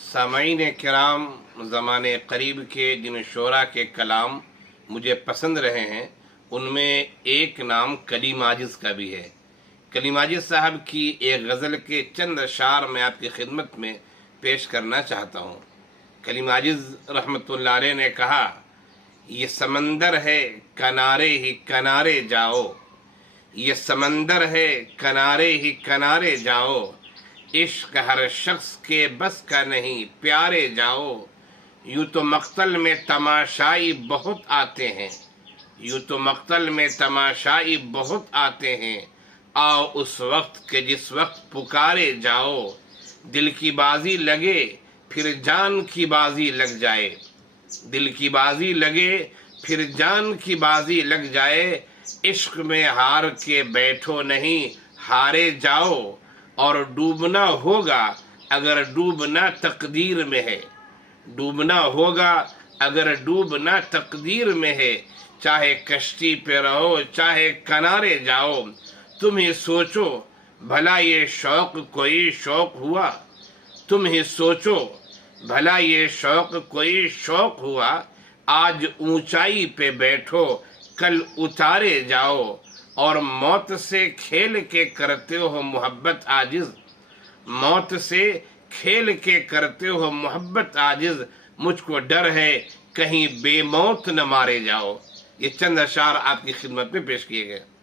सामाईन किराम, ज़माने करीब के जिन शोरा के कलाम मुझे पसंद रहे हैं उनमें एक नाम कलीम आजिज़ का भी है। कलीम आजिज़ साहब की एक गज़ल के चंद अशार मैं आपकी खिदमत में पेश करना चाहता हूँ। कलीम आजिज़ रहमतुल्लाह अलैह ने कहा, ये समंदर है किनारे ही किनारे जाओ, ये समंदर है किनारे ही किनारे जाओ, इश्क हर शख्स के बस का नहीं प्यारे जाओ। यूँ तो मक्तल में तमाशाई बहुत आते हैं, यूँ तो मक्तल में तमाशाई बहुत आते हैं, आओ उस वक्त के जिस वक्त पुकारे जाओ। दिल की बाजी लगे फिर जान की बाजी लग जाए, दिल की बाजी लगे फिर जान की बाजी लग जाए, इश्क में हार के बैठो नहीं हारे जाओ। और डूबना होगा अगर डूबना तकदीर में है, डूबना होगा अगर डूबना तकदीर में है, चाहे कश्ती पे रहो चाहे किनारे जाओ। तुम ही सोचो भला ये शौक कोई शौक हुआ, तुम ही सोचो भला ये शौक कोई शौक हुआ, आज ऊंचाई पे बैठो कल उतारे जाओ। और मौत से खेल के करते हो मोहब्बत आजिज़, मौत से खेल के करते हो मोहब्बत आजिज़, मुझको डर है कहीं बेमौत न मारे जाओ। ये चंद अशार आपकी खिदमत में पेश किए गए।